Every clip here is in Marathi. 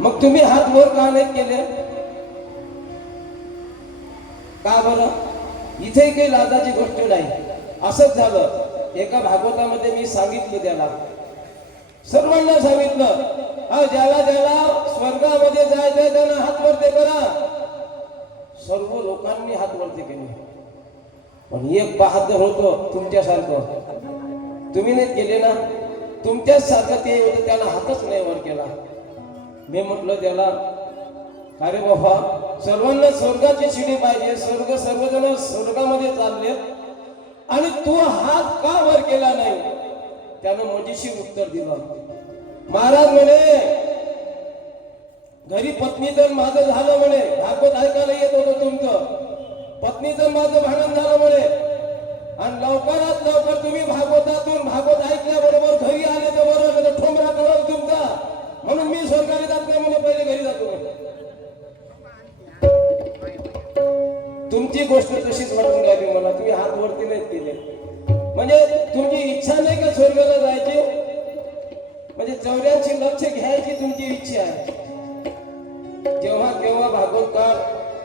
मग तुम्ही हात वर का नाही केले? का बरं? इथे काही लाजाची गोष्ट नाही. असंच झालं. एका भागवतामध्ये मी सांगितलं त्याला. सर्वांना सांगितलं हा ज्याला ज्याला स्वर्गामध्ये जायचं त्यानं हात वरते करा. सर्व लोकांनी हात वरते केले. पण एक बहादर होतो तुमच्यासारखं. तुम्ही नाही केले ना? तुमच्याच सारखं ते होतं त्याला हातच नाही वर केला. मी म्हटलं त्याला अरे बाबा सर्वांना स्वर्गाची शिडी पाहिजे. स्वर्ग सर्वजण स्वर्गामध्ये चालले आणि तू हात का वर केला नाही? त्यानं मजेशी उत्तर दिलं. महाराज म्हणे घरी पत्नीचं माझं झालं म्हणे भागवत ऐकायला येत होतं तुमचं. पत्नीचं माझं भांडण झालं म्हणे आणि लवकरात लवकर तुम्ही भागवतातून भागवत ऐकल्याबरोबर गोष्ट तशीच वाटून राहिली मला. तुम्ही हात वरती नाहीत केले. म्हणजे तुमची इच्छा नाही का स्वर्गाला जायची? म्हणजे चौऱ्याची लक्ष घ्यायची तुमची इच्छा आहे. जेव्हा केव्हा भागवतकार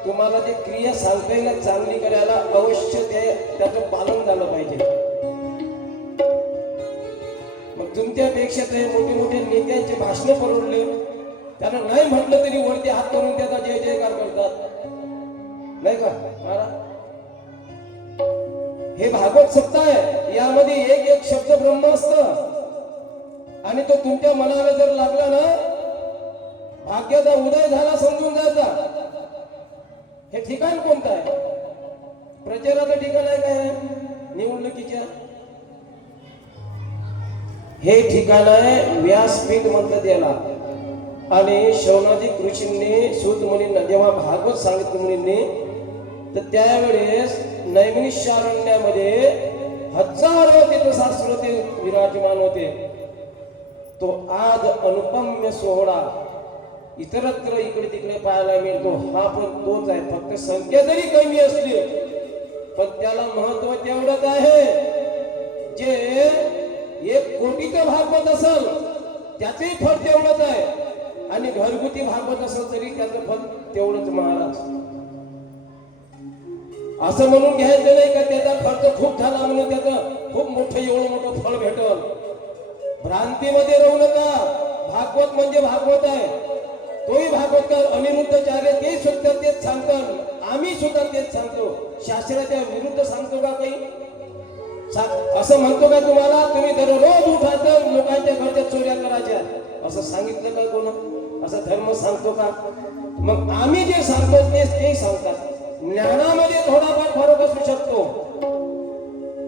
तुम्हाला जे क्रिया सांगते ना चांगली करायला अवश्य ते त्याचं पालन झालं पाहिजे. मग तुमच्यापेक्षा ते मोठे मोठे नेत्यांचे भाषण परवडले त्याला नाही म्हटलं तरी वरती हात करून त्याचा जय जयकार करतात. नाही का? महाराज? हे भागवत सत्ता आहे. यामध्ये एक एक शब्द ब्रह्म असत. आणि तो तुमच्या मनाला जर लागला ना भाग्याचा उदय झाला समजून जायचा. हे ठिकाण कोणतं आहे? प्रचाराचं ठिकाण आहे काय? निवडणुकीच्या? हे ठिकाण आहे व्यासपीठ म्हणतात याला. आणि शौनाजी कृषींनी सूत मुलींना जेव्हा भागवत सांगितलं मुलींनी तर त्यावेळेस नैमिषारण्यामध्ये हजारो तीर्थशास्त्र ते विराजमान होते. तो आज अनुपम्य सोहळा इतरत्र इकडे तिकडे पाहायला मिळतो. हा पण तोच आहे. फक्त संख्या जरी कमी असली पण त्याला महत्त्व तेवढंच आहे. जे एक कोटीचं भागवत असेल त्याचंही फळ तेवढंच आहे. आणि घरगुती भागवत असेल तरी त्याचं फळ तेवढंच महाराज. असं म्हणून घ्यायचं नाही का त्याचा खर्च खूप झाला म्हणून त्याचं. खूप मोठं एवढं मोठं फळ भेटल. भ्रांतीमध्ये राहू नका. भागवत म्हणजे भागवत आहे. तोही भागवतकार अनिरुद्धाचार्य ते सुद्धा तेच सांगतात. आम्ही सुद्धा तेच सांगतो. शास्त्राच्या विरुद्ध सांगतो का काही? असं म्हणतो का तुम्हाला? तुम्ही दररोज उठायचं लोकांच्या घरच्या चोऱ्या करायच्या. असं सांगितलं का कोण? असा धर्म सांगतो का? मग आम्ही जे सांगतो तेच ते सांगतात. ज्ञानामध्ये थोडाफार फरक असू शकतो.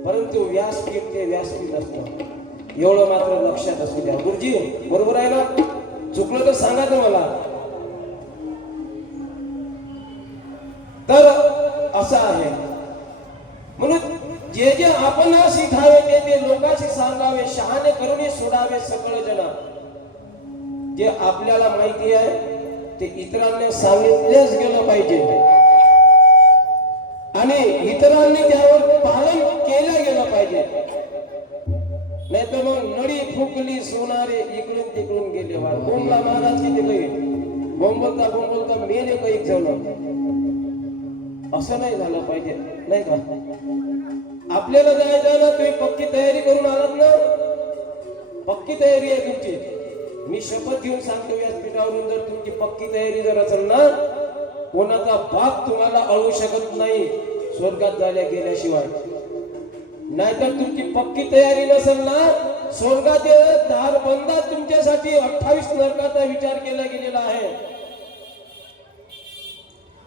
परंतु व्यासपीठ ते व्यासपीठ असत. एवढं मात्र लक्षात असू द्या. गुरुजी बरोबर आहे ना? चुकलं तर सांगा तुम्हाला तर असं आहे. म्हणून जे जे आपण शिकावे ते ते लोकांशी सांगावे शहाणे करून सोडावे सकळ जण जे आपल्याला माहिती आहे ते इतरांना सांगितलेच गेलं पाहिजे. आणि इतरांनी त्यावर पालन केलं गेलं पाहिजे. नाही तर मग नळी फुकली सोनारे इकडून तिकडून गेले. बोंबला महाराज किती काही. बोंबलता बोंबलता मेले काही जण असं नाही झालं पाहिजे नाही का? आपल्याला जायचं ना तुम्ही पक्की तयारी करून आलात ना? पक्की तयारी आहे तुमची. मी शपथ घेऊन सांगतो व्यासपीठावरून जर तुमची पक्की तयारी जर असेल ना कोणाचा बाप तुम्हाला अळू शकत नाही स्वर्गात झाल्या गेल्याशिवाय. नाहीतर तुमची पक्की तयारी नसेल ना स्वर्गात दार बंद तुमच्यासाठी अठ्ठावीस नरकाचा विचार केला गेलेला आहे.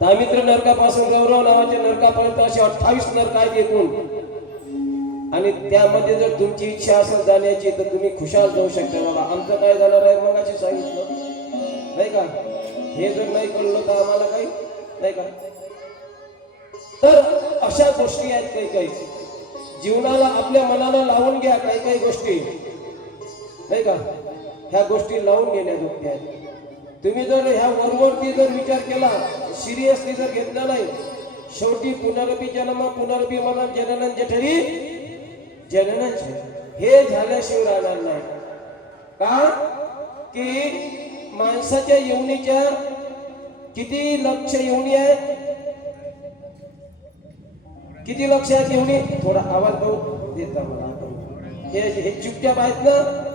तामित्र नरकापासून गौरव नावाच्या नरकापर्यंत असे अठ्ठावीस नरक आहेत एकूण. आणि त्यामध्ये जर तुमची इच्छा असेल जाण्याची तर तुम्ही खुशाल जाऊ शकता. बाबा आमचं काय जाणार आहे मग अशी सांगितलं. नाही का? हे जर नाही कळलं तर आम्हाला काही नाही का तर अशा गोष्टी आहेत काही काही. जीवनाला आपल्या मनाला लावून घ्या काही काही गोष्टी. नाही का? ह्या गोष्टी लावून घेण्याजोग्य आहेत. तुम्ही जर ह्या वरवरती जर विचार केला सिरियसली जर घेतला नाही शेवटी पुनरपी जन्म पुनरपी मन जनन ठरी जननच हे झाल्याशिवाय राहणार नाही. का? की माणसाच्या येवणीच्या किती लक्ष येवणी आहे किती लक्ष आहेत येवणी? थोडा आवाज भाऊ देता मला हे हे चुपचाप आहेत ना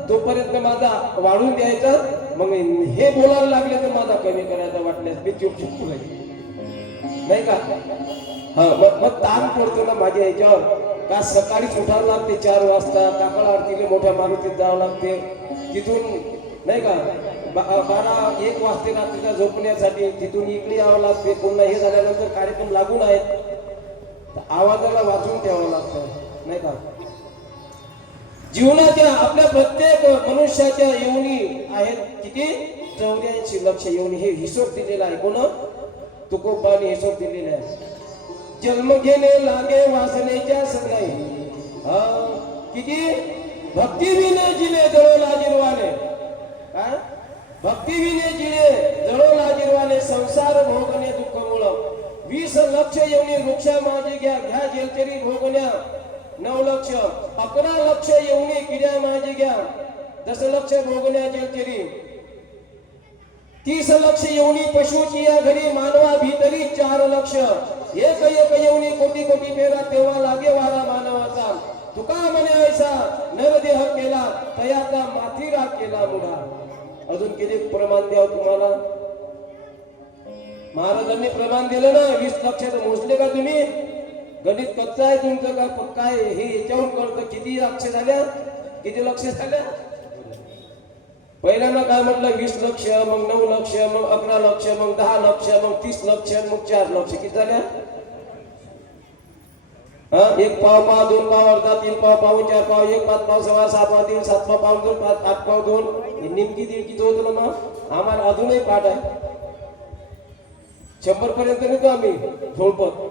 तोपर्यंत माझा वाढून द्यायचा. मग हे बोलायला लागले तर माझा कमी करायचा वाटल्यास मी चुपचुप नाही का? हा मग मग ताण पडतो ना माझ्या ह्याच्यावर. का सकाळीच उठावं लागते चार वाजता काकड आरतीला मोठ्या मारुतीत जावं लागते. तिथून नाही का? बारा एक वाजते रात्रीच्या झोपण्यासाठी तिथून इकडे यावं लागते पुन्हा हे झाल्यानंतर कार्यक्रम लागून आहेत. तर आवाजाला वाचून ठेवावं लागतं नाही का? जीवनाच्या आपल्या प्रत्येक मनुष्याच्या येवणी आहेत किती? चौऱ्याऐंशी लक्ष येवणी हे हिशोब दिलेला आहे. कोण? तुकोबाने हिशोब दिलेला आहे. जन्म घेणे लागे वासनेच्या सगळ्या हा? किती? भक्तिविने जिले जवळ लाजिरवाने काय? भक्तिविने जिले जळो जिरवाने संसार भोगणे दुःख मुळ वीस लक्ष येऊनी वृक्षा माझी घ्या घ्या जेलतेरी भोगण्या. नऊ लक्ष अकरा लक्ष येऊनी किड्या माझी घ्या. दस लक्ष भोगण्या जेलतेरी तीस लक्ष येऊनी पशुची या घरी मानवा भीतरी चार लक्ष. एक एक येऊनी कोटी कोटी फेरा तेव्हा लागे वारा मानवाचा. तुका म्हणे ऐसा नरदेह केला तयाचा माथीरा केला मुला अजून किती प्रमाण द्यावं तुम्हाला? महाराजांनी प्रमाण दिलं ना वीस लक्षात मोजले का तुम्ही? गणित कच्चा आहे तुमचं का? पक्का आहे हे याच्यावर कळतं किती लक्ष झाल्या? किती लक्ष झाल्या? पहिल्यांदा काय म्हटलं? वीस लक्ष मग नऊ लक्ष मग अकरा लक्ष मग दहा लक्ष मग तीस लक्ष मग चार लक्ष. किती झाल्या? हा? एक पाव पाव दोन पाव अर्धा तीन पाव पाव चार पाव एक पाच पाव सहा सहा पाव तीन सात पाव पाव दोन पाच आठ पाव दोन. नेमकी निमकी दीडकीचं होतं ना आम्हाला अजूनही पाठ आहे शंभर पर्यंत नेतो आम्ही झोडपत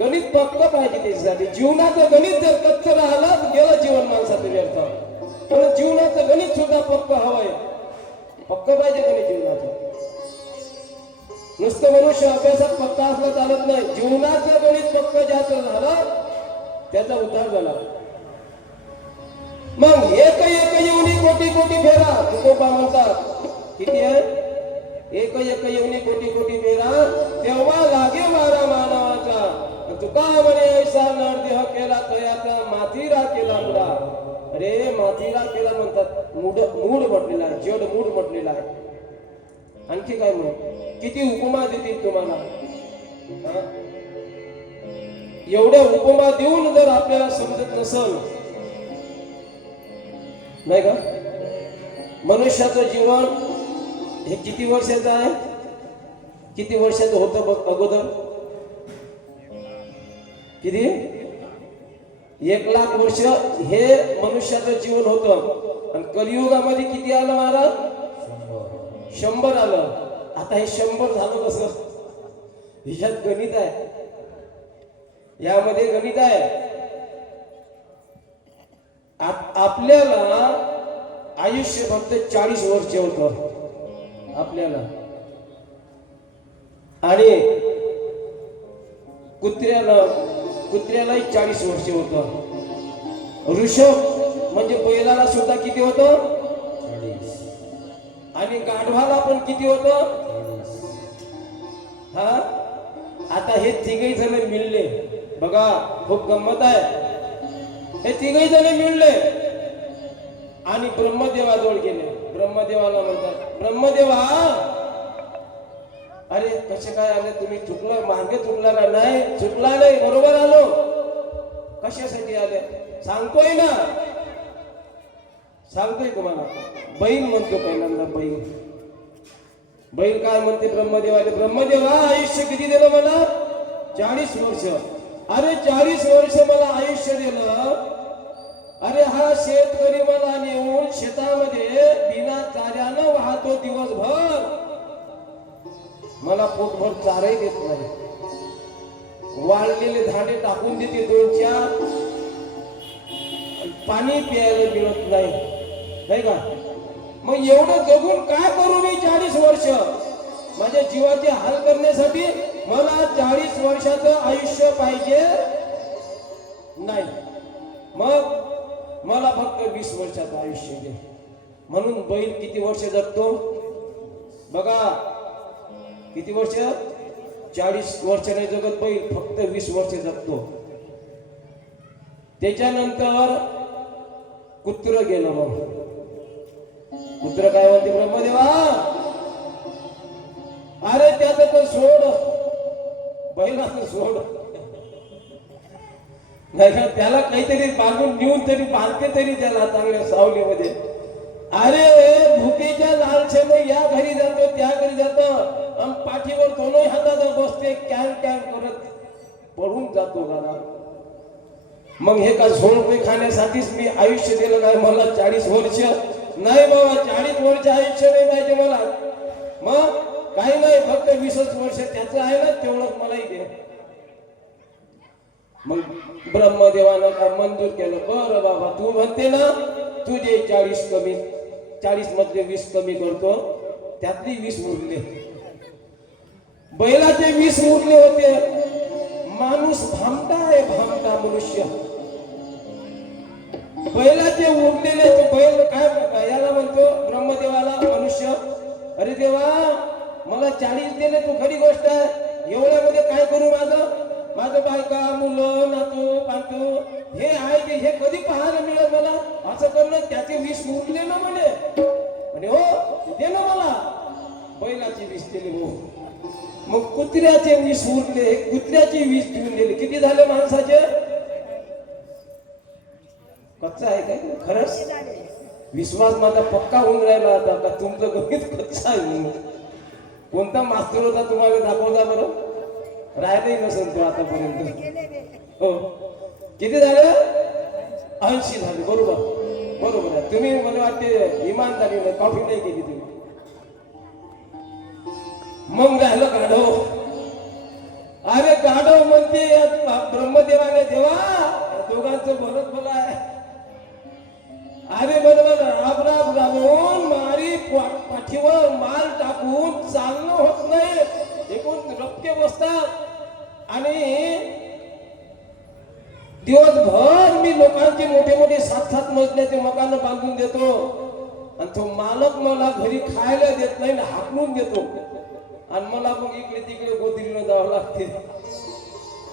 गणित पक्क पाहिजे त्याच्यासाठी. जीवनाचं गणित जर कच्च राहिलं गेलं जीवन माणसाचं व्यर्थ. पण जीवनाचं गणित सुद्धा पक्क हवंय. पक्क पाहिजे गणित जीवनाचं? नुसतं मनुष्य अभ्यासात पक्का असलं चालत नाही. जीवनाचं गणित पक्क ज्याचं झालं त्याचा उद्धार झाला. मग एक एक येऊनी कोटी कोटी फेरा तुकोबा म्हणतात. किती आहे? एक एक येऊनी कोटी कोटी फेरा तेव्हा लागे मारा मानवाचा. तुका म्हणे ऐसा नरदेह केला तयाचा माथीरा केला मुडा. अरे माथीरा केला म्हणतात. मूड मूड म्हटलेला आहे जड मूड म्हटलेला आहे. आणखी काय म्हणून किती उपमा देतील तुम्हाला? एवढ्या उपमा देऊन जर आपल्याला समजत नसल नाही का? मनुष्याचं जीवन हे किती वर्षाचं आहे? किती वर्षाचं होतं बघ अगोदर? किती? एक लाख वर्ष हे मनुष्याचं जीवन होतं. आणि कलियुगामध्ये किती आलं महाराज शंभर आलं. आता हे शंभर झालं कसं? ह्याच्यात गणित आहे. यामध्ये गणित आहे. आपल्याला आयुष्य फक्त चाळीस वर्ष होत आपल्याला. आणि कुत्र्याला कुत्र्यालाही चाळीस वर्ष होत. ऋषभ म्हणजे बैलाला सुद्धा किती होतं? आणि गाढवाला पण किती होतं? हा? आता हे तिघही जण मिळले. बघा खूप गंमत आहे. हे तिघही जण मिळले. आणि ब्रह्मदेवाजवळ गेले. ब्रह्मदेवाला म्हणतात ब्रह्मदेवा अरे कसे काय आले? तुम्ही चुकलं मागे चुकला का नाही? चुकला नाही बरोबर आलो. कशासाठी आले? सांगतोय ना. सांगतोय तुम्हाला. बहीण म्हणतो पहिल्यांदा बहीण. बहीण काय म्हणते ब्रह्मदेवाले? ब्रह्मदेवा आयुष्य किती दिलं मला? चाळीस वर्ष. अरे चाळीस वर्ष मला आयुष्य दिलं. अरे हा शेतकरी मला नेऊन शेतामध्ये बिना चाऱ्यानं वाहतो दिवसभर. मला पोटभर चारही देत नाही. वाळलेले झाडे टाकून देते दोन चार. पाणी प्यायला मिळत नाही. नाही का? मग एवढं जगून काय करू मी चाळीस वर्ष? माझ्या जीवाचे हाल करण्यासाठी मला चाळीस वर्षाचं आयुष्य पाहिजे? नाही. मग मला फक्त वीस वर्षाचं आयुष्य दे. म्हणून बैल किती वर्ष जगतो? बघा. किती वर्ष? चाळीस वर्षाने जगत बैल फक्त वीस वर्ष जगतो. त्याच्यानंतर कुत्र गेलं मग. कुत्र काय म्हणते ब्रह्मदेवा? अरे त्याचं तर सोड. बैलाचं सोड. नाही का त्याला काहीतरी बांधून नेऊन तरी बांधते तरी त्याला चांगल्या सावलीमध्ये. अरे भुकेच्या लालसेने या घरी जातो त्या घरी जातो. आणि पाठीवर दोनही हातात बसते कॅन कॅन करत पडून जातो दादा मग हे का सोळ रुपये खाण्यासाठीच मी आयुष्य दिलं काय मला चाळीस वर्ष. नाही बाबा चाळीस वर्ष आयुष्य नाही पाहिजे मला. मग काही नाही फक्त वीसच वर्ष त्याचं आहे ना तेवढंच मलाही दे. मग ब्रह्मदेवानं का मंजूर केलं? बरं बाबा तू म्हणते ना तुझे चाळीस कमी चाळीस मधले वीस कमी करतो त्यातली वीस उरले. बैलाचे वीस उरले होते. माणूस भामटा आहे भामटा मनुष्य. बैलाचे उरलेले ते बैल काय काय याला म्हणतो ब्रह्मदेवाला मनुष्य. अरे देवा मला चाळीस दिले तू खरी गोष्ट आहे. एवढ्यामध्ये काय करू माझं? माझं बायका मुलं नातू पातू हे आहे की हे कधी पाहायला मिळेल मला? असं करणं त्याचे वीस उरले ना म्हणे. म्हणे हो दे ना मला. बैलाची वीस दिली हो. मग कुत्र्याचे वीस उरले कुत्र्याचे वीस देऊन दिले. किती झाले माणसाचे? कच्चा आहे काय? खरंच? विश्वास माझा पक्का होऊन राहिला आता का तुमचं गणित कच्चा आहे कोणता मास्तर होता तुम्हाला दाखवता बरं? राहिलाही नसेल तो आतापर्यंत. हो. किती झाले? ऐंशी झाले. बरोबर. बरोबर आहे. तुम्ही मला वाटते इमानदारी नाही कॉफी नाही केली तुम्ही. मग राहिलं गाढव. अरे गाढव म्हणते ब्रह्मदेवाने देवा दोघांचं भरत मला आहे. अरे बरोबर राब राब राबवून मारी पाठीवर माल टाकून चालणं होत नाही. एकूण रक्के बसतात. आणि दिवसभर मी लोकांचे मोठे मोठे सात सात मजल्याचे मकान बांधून देतो. आणि तो मालक मला घरी खायला देत नाही आणि हाकलून देतो. आणि मला मग इकडे तिकडे गोदरीनं जावं लागते.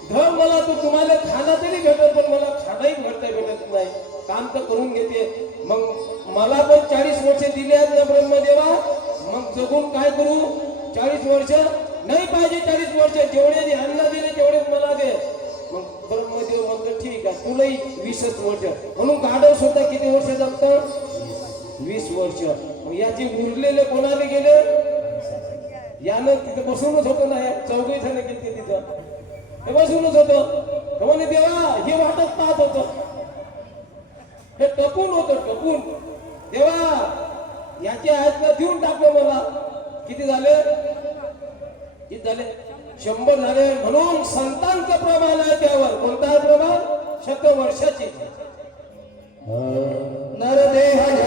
घर मला तो तुम्हाला खाना तरी भेटत पण मला खाणाही भरता भेटत नाही. काम तर करून घेते. मग मला पण चाळीस वर्ष दिले आहेत ना ब्रह्मदेवा. मग जगून काय करू? चाळीस वर्ष? नाही पाहिजे चाळीस वर्ष. जेवढे ध्यानला दिले तेवढेच मला दे. मग ब्रह्मदेव म्हणतो ठीक आहे तुलाही वीसच वर्ष. म्हणून गाढव सुद्धा किती वर्ष जगतं वीस वर्ष. मग याचे उरलेले कोणाने गेले? यानं तिथे बसूनच होत ना या चौघी जण किती तिथं? हे बसूनच होत. म्हणे देवा हे वाटत पाहत होत. हे टपून होत टपून. देवा याचे आयतला देऊन टाकलं मला. किती झाले? किती झाले? शंभर नवे म्हणून संतांचं प्रमाण आहे त्यावर. कोणता प्रमाण? शतवर्षाचे. नरदेह